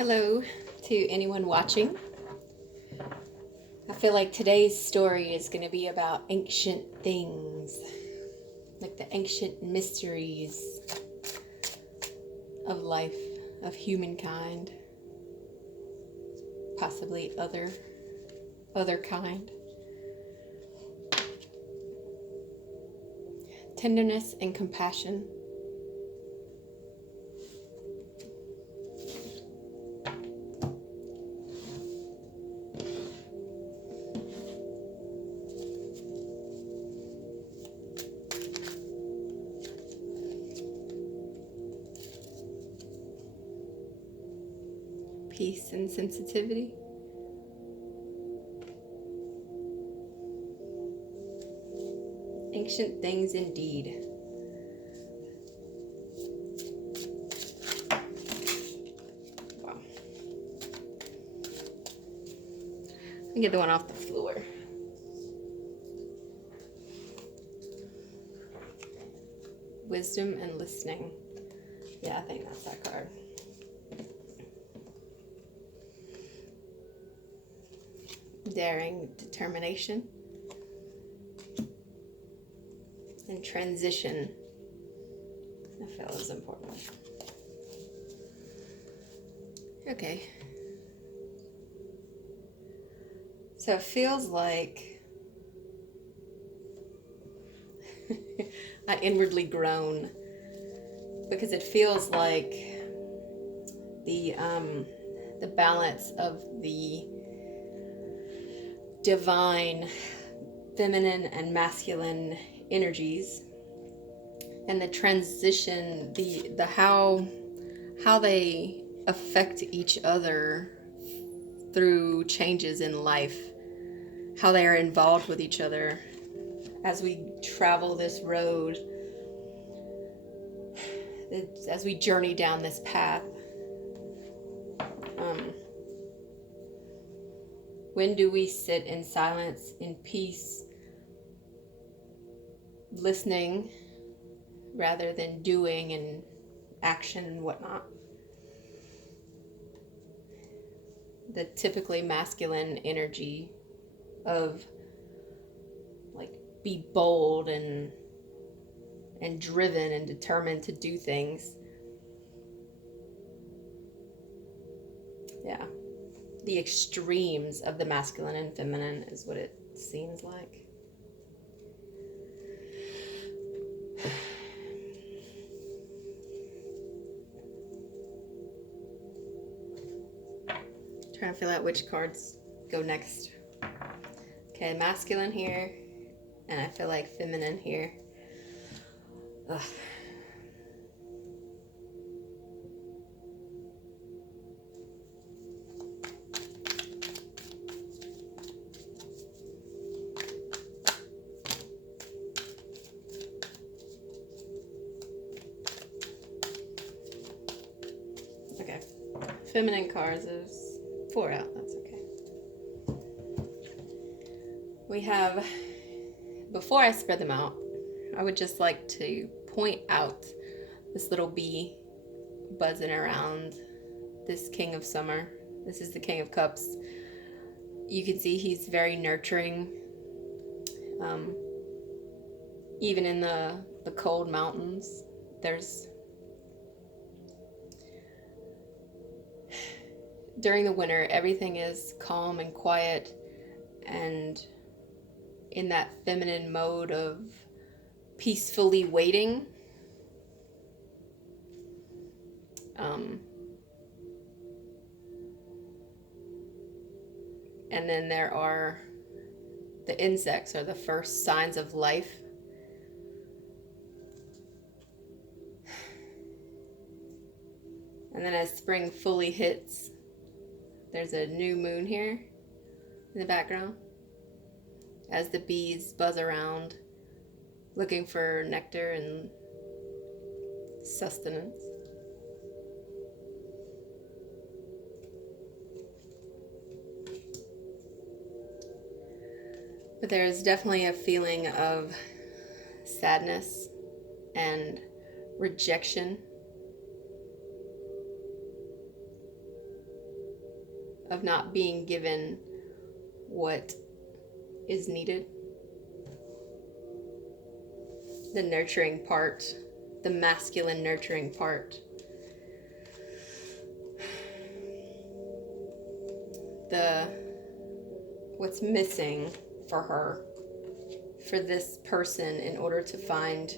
Hello to anyone watching. I feel like today's story is going to be about ancient things, like the ancient mysteries of life, of humankind, possibly other kind. Tenderness and compassion. Peace and sensitivity. Ancient things indeed. Wow. Let me get the one off the floor. Wisdom and listening. Yeah, I think that's that card. Daring, determination, and transition. I feel is important. Okay. So it feels like I inwardly groan because it feels like the balance of the divine feminine and masculine energies and the transition, the how they affect each other through changes in life, how they are involved with each other as we travel this road, as we journey down this path. When do we sit in silence, in peace, listening rather than doing and action and whatnot? The typically masculine energy of like be bold and driven and determined to do things. Yeah. The extremes of the masculine and feminine is what it seems like. Trying to figure out which cards go next. Okay, masculine here, and I feel like feminine here. Ugh. Okay, feminine cards is 4 out, that's okay. We have, before I spread them out, I would just like to point out this little bee buzzing around this King of Summer. This is the King of Cups. You can see he's very nurturing. Even in the cold mountains, during the winter, everything is calm and quiet and in that feminine mode of peacefully waiting. And then there are the insects, are the first signs of life. And then as spring fully hits, there's a new moon here in the background as the bees buzz around looking for nectar and sustenance. But there's definitely a feeling of sadness and rejection of not being given what is needed. The nurturing part, the masculine nurturing part. What's missing for her, for this person, in order to find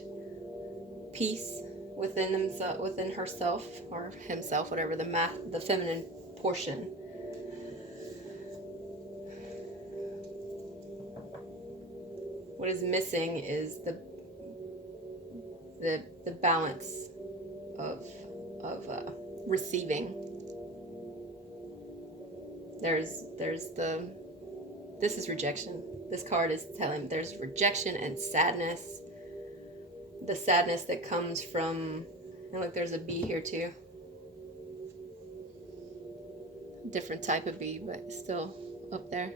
peace within himself, within herself or himself, whatever, the feminine portion. What is missing is the balance of receiving. This is rejection. This card is telling there's rejection and sadness. The sadness that comes from, and look, there's a bee here too. Different type of bee, but still up there.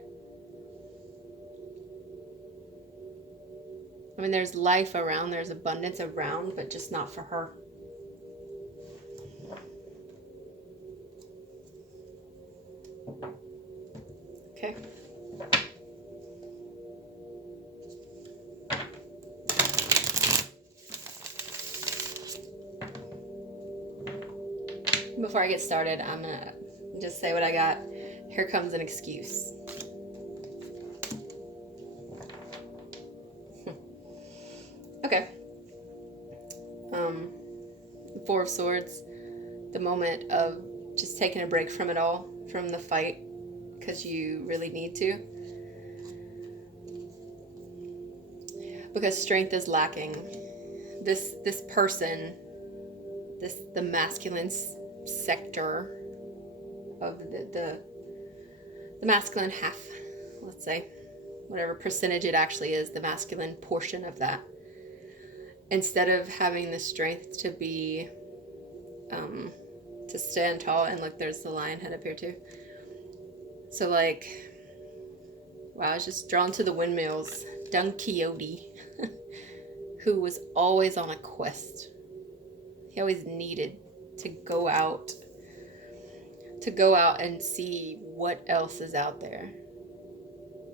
I mean, there's life around, there's abundance around, but just not for her. Okay. Before I get started, I'm gonna just say what I got. Here comes an excuse. Okay. Four of Swords, the moment of just taking a break from it all, from the fight, because you really need to. Because strength is lacking. This person, the masculine sector of the masculine half, let's say, whatever percentage it actually is, the masculine portion of that, instead of having the strength to be to stand tall, and look, there's the lion head up here too. So like, wow, I was just drawn to the windmills. Don Quixote, who was always on a quest. He always needed to go out and see what else is out there.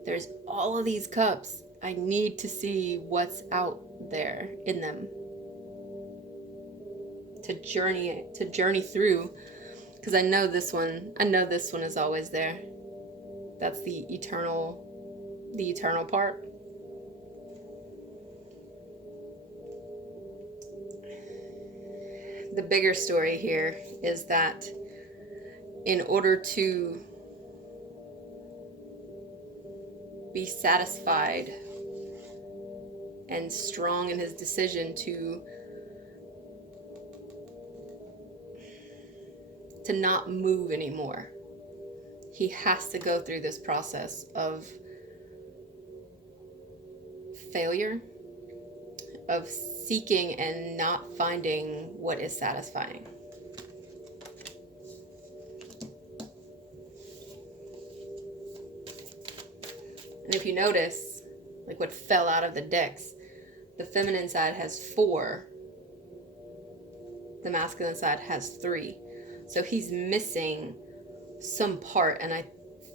There's all of these cups. I need to see what's out there in them. To journey through, because I know this one is always there. That's the eternal part. The bigger story here is that in order to be satisfied and strong in his decision to not move anymore, he has to go through this process of failure, of seeking and not finding what is satisfying. And if you notice, like what fell out of the decks, the feminine side has 4, the masculine side has 3. So he's missing some part, and I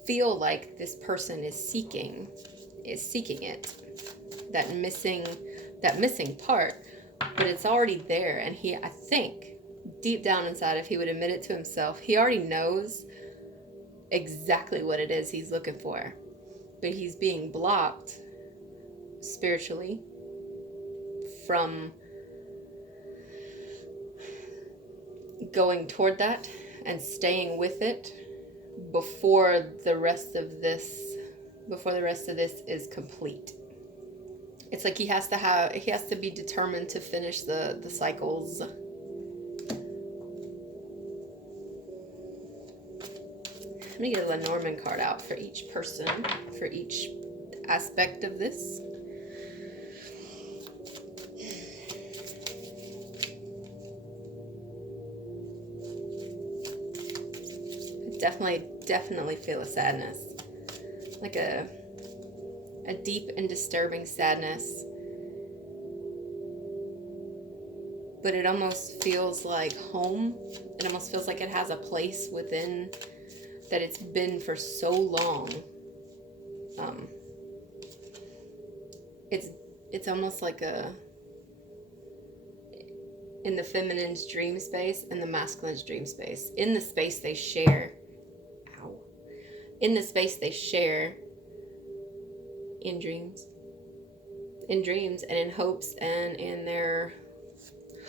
feel like this person is seeking it, that missing part, but it's already there. And I think deep down inside, if he would admit it to himself, he already knows exactly what it is he's looking for, but he's being blocked spiritually from going toward that and staying with it before the rest of this is complete. It's like he has to be determined to finish the cycles. Let me get a Lenormand card out for each person, for each aspect of this. Definitely feel a sadness, like a deep and disturbing sadness, but it almost feels like home. It almost feels like it has a place within that it's been for so long. It's almost like in the feminine's dream space and the masculine's dream space. In the space they share, in the space they share in dreams and in hopes and in their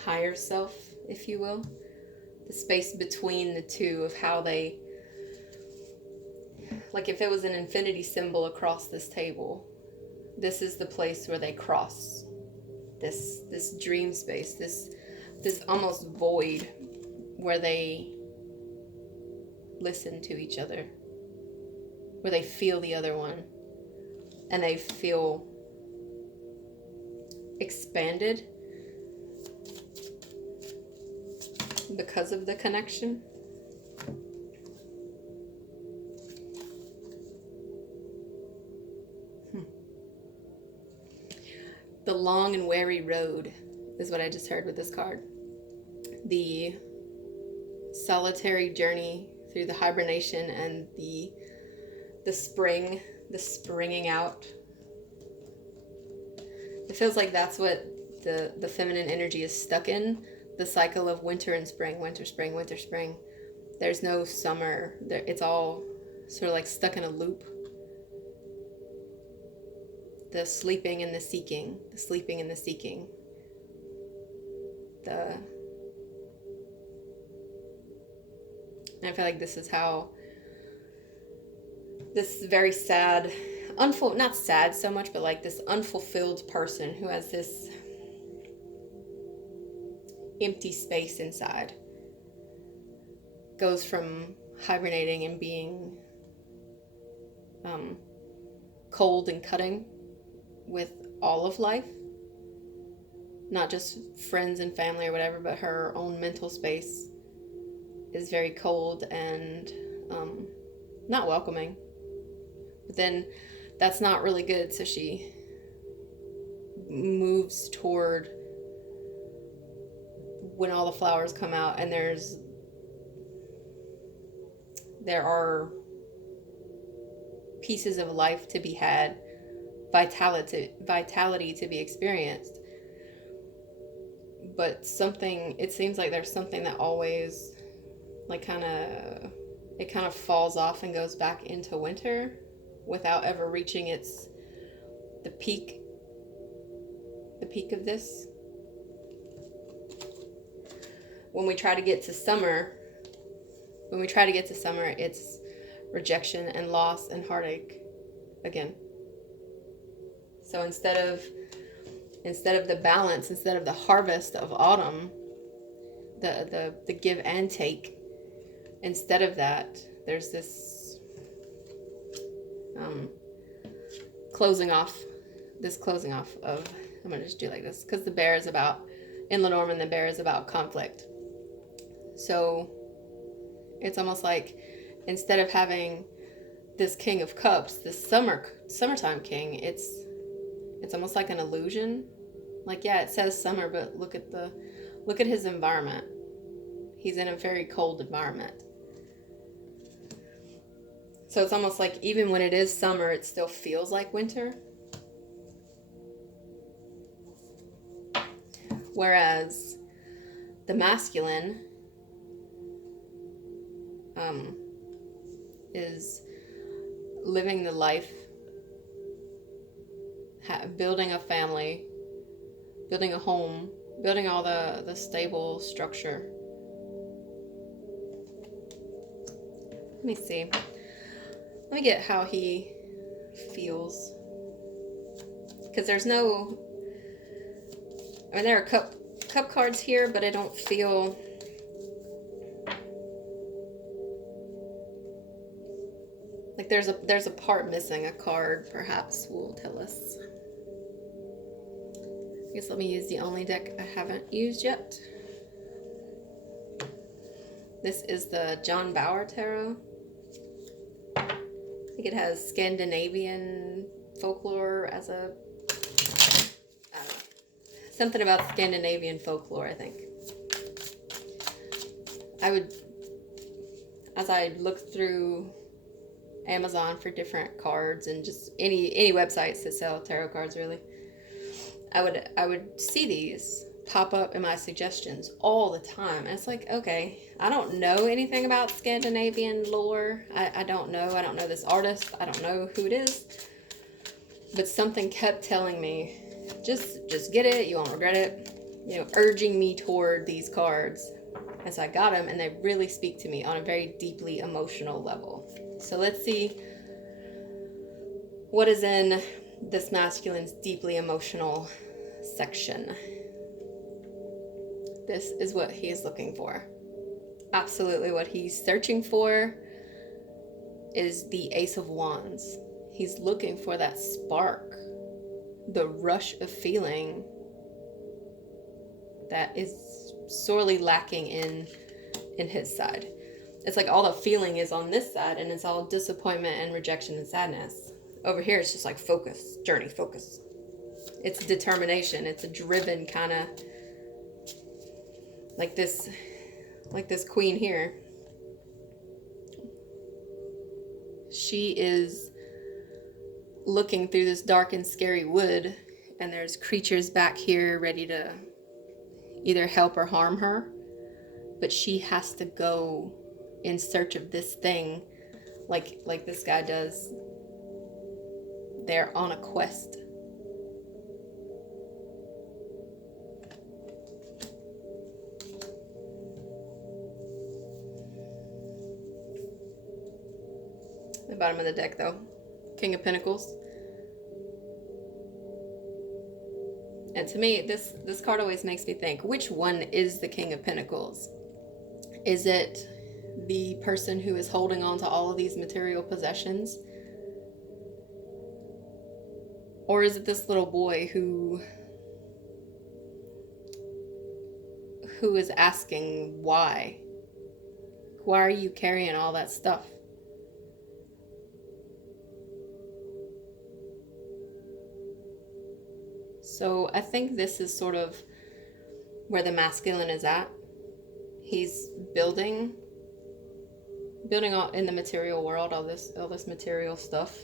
higher self, if you will. The space between the two of how they, like if it was an infinity symbol across this table, this is the place where they cross this dream space, this almost void where they listen to each other, where they feel the other one, and they feel expanded because of the connection. The long and weary road is what I just heard with this card. The solitary journey through the hibernation and the springing out. It feels like that's what the feminine energy is stuck in, the cycle of winter and spring, winter, spring, winter, spring. There's no summer. It's all sort of like stuck in a loop. The sleeping and the seeking, the sleeping and the seeking. I feel like this is how this very sad, not sad so much, but like this unfulfilled person who has this empty space inside goes from hibernating and being cold and cutting with all of life, not just friends and family or whatever, but her own mental space is very cold and not welcoming. But then that's not really good, so she moves toward when all the flowers come out and there are pieces of life to be had, vitality to be experienced. But it seems like there's something that always like kind of falls off and goes back into winter without ever reaching the peak of this. When we try to get to summer, it's rejection and loss and heartache again. So instead of the balance, instead of the harvest of autumn, the give and take, instead of that, there's this closing off of, I'm going to just do like this, because the bear is about, in Lenormand, the bear is about conflict. So it's almost like instead of having this King of Cups, this summertime king, it's almost like an illusion. Like, yeah, it says summer, but look at his environment. He's in a very cold environment. So it's almost like even when it is summer, it still feels like winter. Whereas the masculine is living the life, building a family, building a home, building all the stable structure. Let me see. Let me get how he feels. Because there's no... I mean, there are cup cards here, but I don't feel... like there's a part missing. A card, perhaps, will tell us. I guess let me use the only deck I haven't used yet. This is the John Bauer Tarot. I think it has Scandinavian folklore as a... I don't know. Something about Scandinavian folklore, I think. I as I looked through Amazon for different cards and just any websites that sell tarot cards, really, I would see these pop up in my suggestions all the time. And it's like, okay, I don't know anything about Scandinavian lore. I don't know. I don't know this artist. I don't know who it is. But something kept telling me, just get it. You won't regret it. You know, urging me toward these cards. And so I got them, and they really speak to me on a very deeply emotional level. So let's see what is in this masculine's deeply emotional section. This is what he is looking for. Absolutely what he's searching for is the Ace of Wands. He's looking for that spark, the rush of feeling that is sorely lacking in his side. It's like all the feeling is on this side, and it's all disappointment and rejection and sadness. Over here, it's just like focus, journey, focus. It's determination. It's a driven kind of, like this queen here. She is looking through this dark and scary wood, and there's creatures back here ready to either help or harm her. But she has to go in search of this thing, like this guy does. They're on a quest. The bottom of the deck, though, King of Pentacles. And to me, this card always makes me think, which one is the King of Pentacles? Is it the person who is holding on to all of these material possessions? Or is it this little boy who is asking why? Why are you carrying all that stuff? So I think this is sort of where the masculine is at. He's building all in the material world, all this material stuff.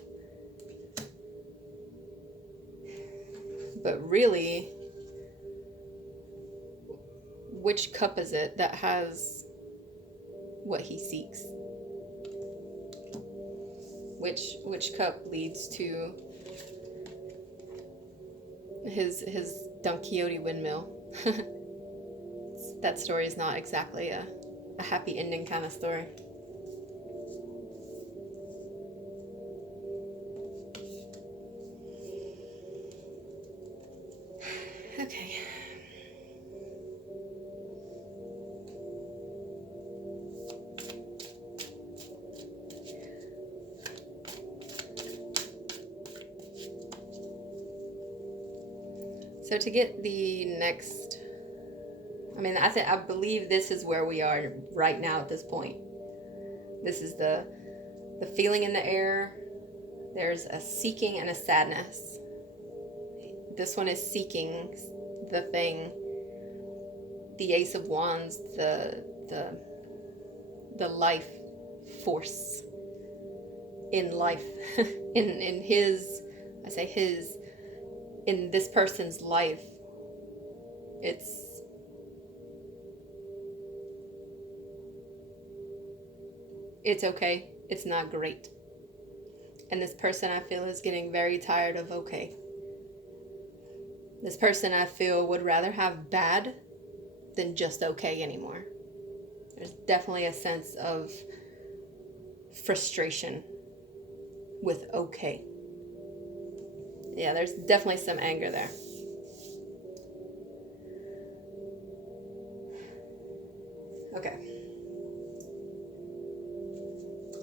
But really, which cup is it that has what he seeks? Which cup leads to his Don Quixote windmill? That story is not exactly a happy ending kind of story. Okay. So to get the next, I believe this is where we are right now at this point. This is the feeling in the air. There's a seeking and a sadness. This one is seeking the thing, the Ace of Wands, the life force in life, in his, I say his, in this person's life. It's okay. It's not great. And this person, I feel, is getting very tired of okay. This person, I feel, would rather have bad than just okay anymore. There's definitely a sense of frustration with okay. Yeah, there's definitely some anger there. Okay.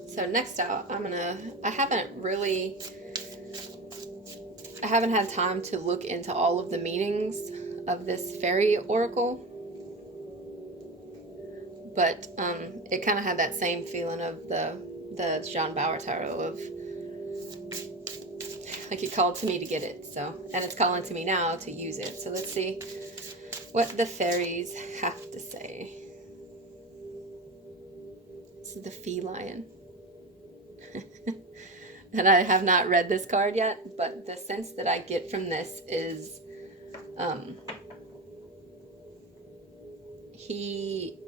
So next out, I haven't had time to look into all of the meanings of this fairy oracle, but it kind of had that same feeling of the John Bauer tarot of like it called to me to get it, and it's calling to me now to use it. So let's see what the fairies have to say. This is the feline. And I have not read this card yet, but the sense that I get from this is he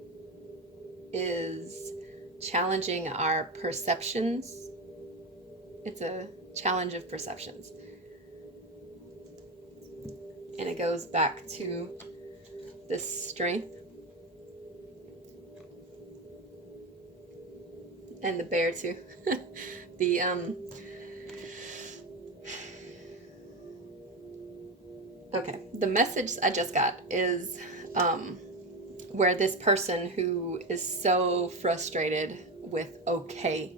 is challenging our perceptions. It's a challenge of perceptions. And it goes back to this strength. And the bear too. Okay, the message I just got is where this person who is so frustrated with okay,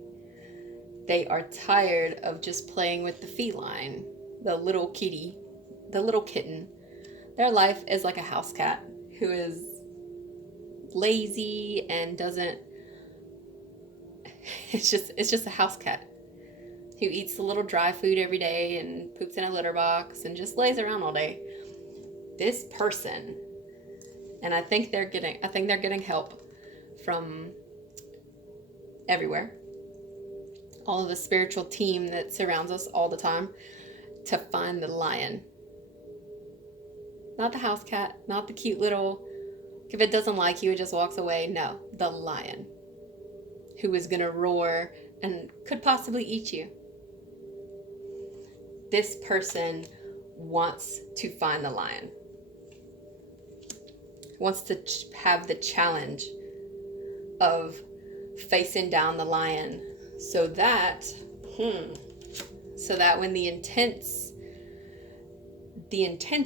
they are tired of just playing with the feline, the little kitty, the little kitten. Their life is like a house cat who is lazy and doesn't, it's just a house cat who eats a little dry food every day and poops in a litter box and just lays around all day. This person, and I think they're getting help from everywhere. All of the spiritual team that surrounds us all the time to find the lion. Not the house cat, not the cute little, if it doesn't like you, it just walks away. No, the lion who is going to roar and could possibly eat you. This person wants to find the lion. Wants to have the challenge of facing down the lion so that when the intense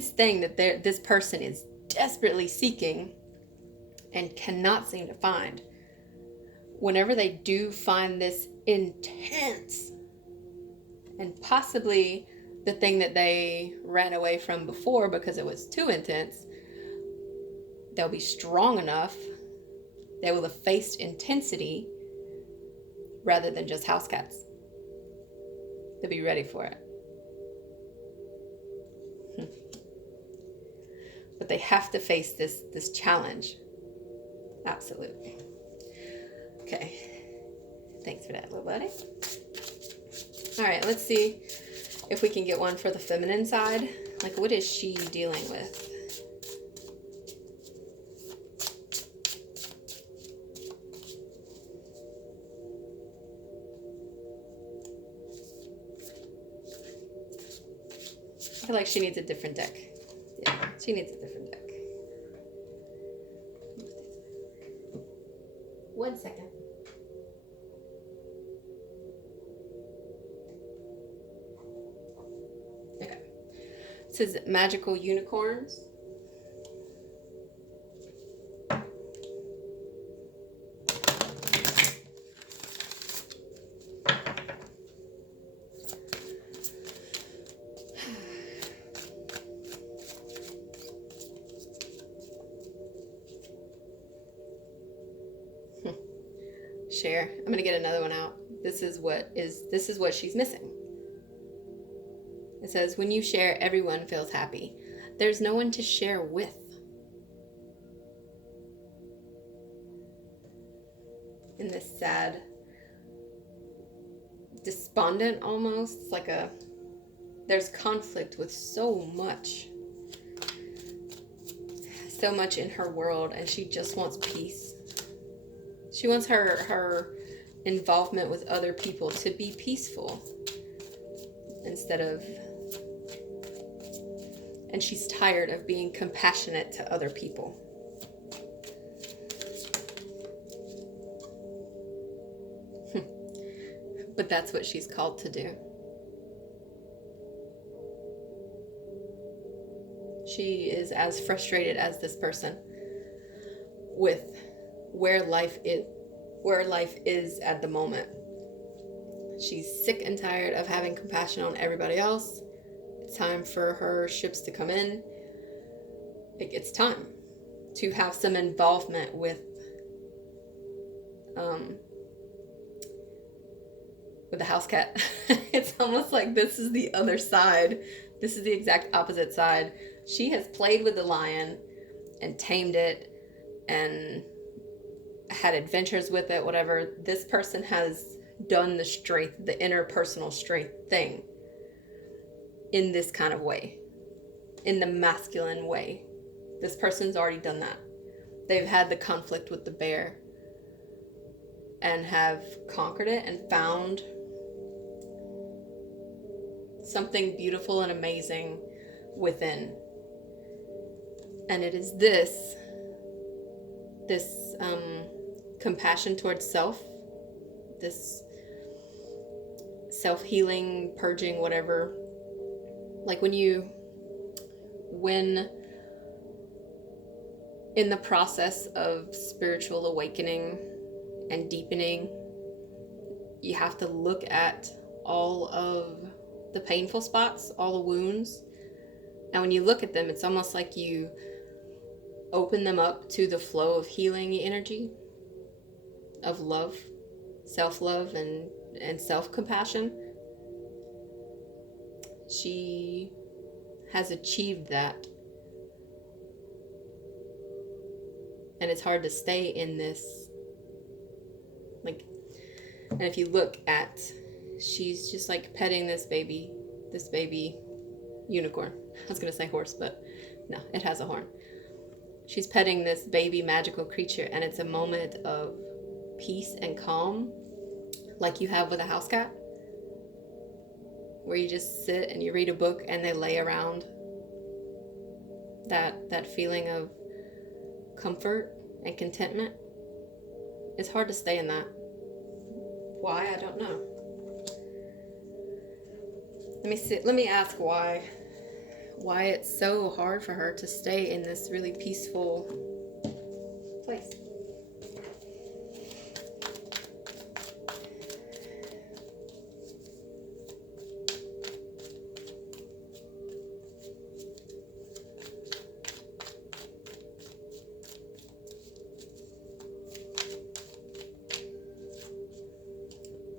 thing that this person is desperately seeking and cannot seem to find, whenever they do find this intense and possibly the thing that they ran away from before because it was too intense, they'll be strong enough, they will have faced intensity rather than just house cats. They'll be ready for it. But they have to face this challenge. Absolutely. Okay. Thanks for that, little buddy. All right, let's see if we can get one for the feminine side. Like, what is she dealing with? I feel like she needs a different deck. Yeah, she needs a different deck. 1 second. Okay. It says magical unicorns. Share. I'm gonna get another one out. This is what she's missing. It says, when you share, everyone feels happy. There's no one to share with. In this sad, despondent almost, it's like there's conflict with so much in her world, and she just wants peace. She wants her involvement with other people to be peaceful and she's tired of being compassionate to other people. But that's what she's called to do. She is as frustrated as this person with where life is at the moment. She's sick and tired of having compassion on everybody else. It's time for her ships to come in. It's time to have some involvement with the house cat. It's almost like this is the other side. This is the exact opposite side. She has played with the lion and tamed it and had adventures with it, whatever. This person has done the strength, the interpersonal strength thing in this kind of way, in the masculine way. This person's already done that. They've had the conflict with the bear and have conquered it and found something beautiful and amazing within. And it is this compassion towards self, this self-healing, purging, whatever. Like when in the process of spiritual awakening and deepening, you have to look at all of the painful spots, all the wounds. And when you look at them, it's almost like you open them up to the flow of healing energy, of love, self-love, and self-compassion. She has achieved that. And it's hard to stay in this, like, and if you look at, she's just like petting this baby unicorn. I was gonna say horse, but no, it has a horn. She's petting this baby magical creature, and it's a moment of peace and calm, like you have with a house cat, where you just sit and you read a book and they lay around. That feeling of comfort and contentment. It's hard to stay in that. Why? I don't know. Let me ask why it's so hard for her to stay in this really peaceful place.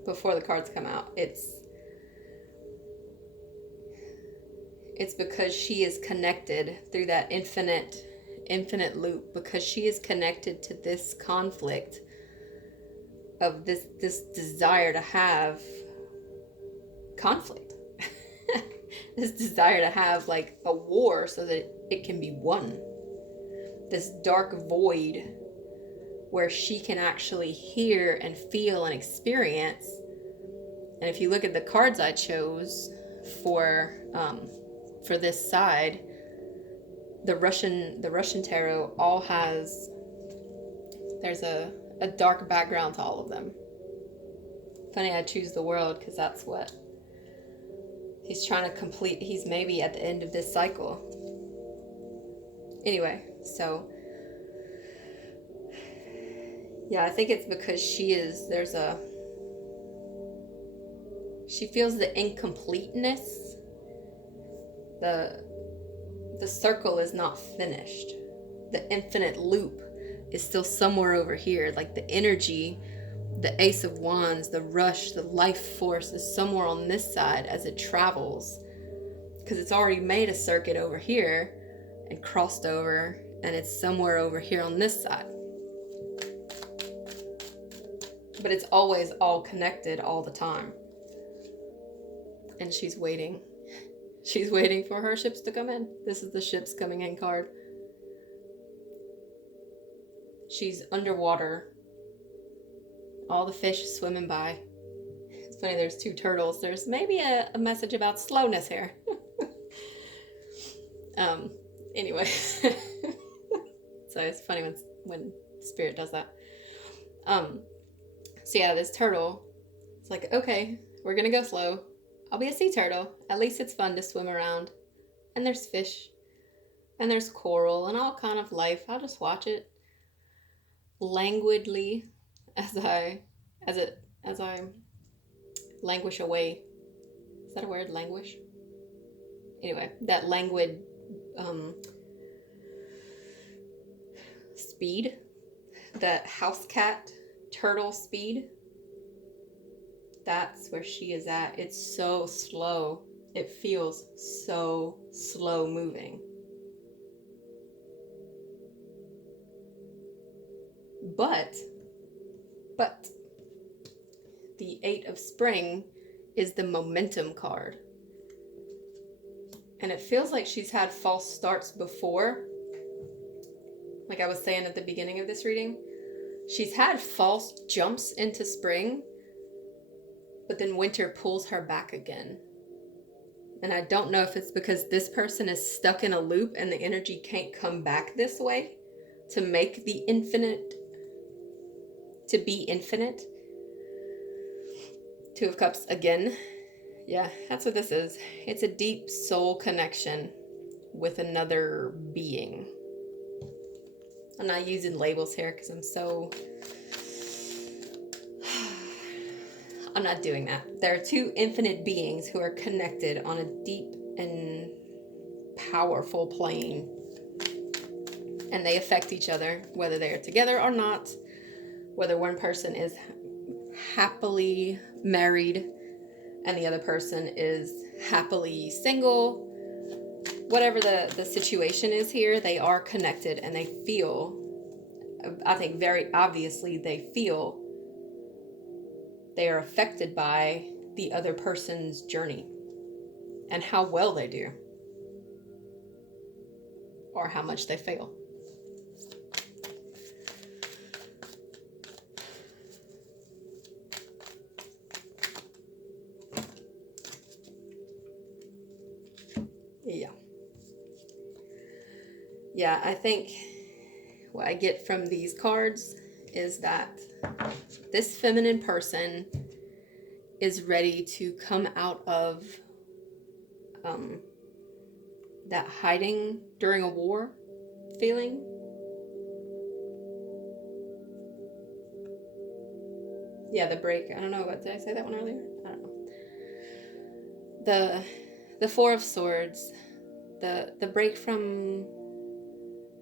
Before the cards come out, it's because she is connected through that infinite loop, because she is connected to this conflict of this desire to have conflict. This desire to have like a war so that it can be won. This dark void where she can actually hear and feel and experience. And if you look at the cards I chose for this side, the Russian tarot all has, there's a dark background to all of them. Funny I choose the World, because that's what he's trying to complete. He's maybe at the end of this cycle. Anyway, so yeah, I think it's because she feels the incompleteness. The circle is not finished. The infinite loop is still somewhere over here. Like the energy, the Ace of Wands, the rush, the life force is somewhere on this side as it travels. Because it's already made a circuit over here and crossed over, and it's somewhere over here on this side. But it's always all connected all the time. And she's waiting. She's waiting for her ships to come in. This is the ships coming in card. She's underwater. All the fish swimming by. It's funny, there's two turtles. There's maybe a message about slowness here. Anyway. So it's funny when Spirit does that. So yeah, this turtle, it's like, okay, we're gonna go slow. I'll be a sea turtle. At least it's fun to swim around. And there's fish. And there's coral and all kind of life. I'll just watch it languidly as I languish away. Is that a word? Languish? Anyway, that languid speed. That house cat turtle speed. That's where she is at. It's so slow. It feels so slow moving. But the Eight of Spring is the momentum card. And it feels like she's had false starts before. Like I was saying at the beginning of this reading, she's had false jumps into spring, but then winter pulls her back again. And I don't know if it's because this person is stuck in a loop and the energy can't come back this way to make the infinite, to be infinite. Two of Cups again. Yeah, that's what this is. It's a deep soul connection with another being. I'm not using labels here because I'm not doing that. There are two infinite beings who are connected on a deep and powerful plane. And they affect each other, whether they are together or not. Whether one person is happily married and the other person is happily single. Whatever the situation is here, they are connected and they feel, I think very obviously they feel they are affected by the other person's journey and how well they do or how much they fail. Yeah, I think what I get from these cards is that this feminine person is ready to come out of that hiding during a war feeling. Yeah, the break. I don't know. What did I say that one earlier? I don't know. The Four of Swords, the break from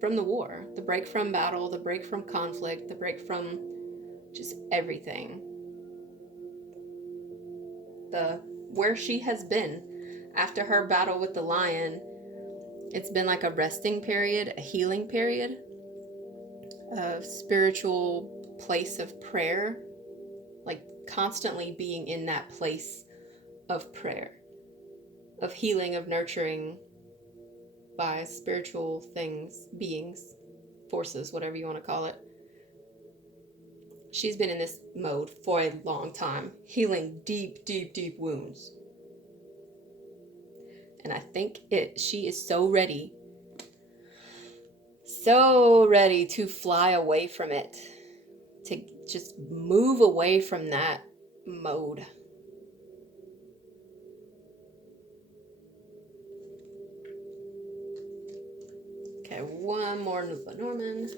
the war, the break from battle, the break from conflict, the break from just everything. Where she has been after her battle with the lion, it's been like a resting period, a healing period, a spiritual place of prayer, like constantly being in that place of prayer, of healing, of nurturing by spiritual things, beings, forces, whatever you want to call it. She's been in this mode for a long time, healing deep, deep, deep wounds. And I think she is so ready to fly away from it, to just move away from that mode. Okay, one more Lenormand.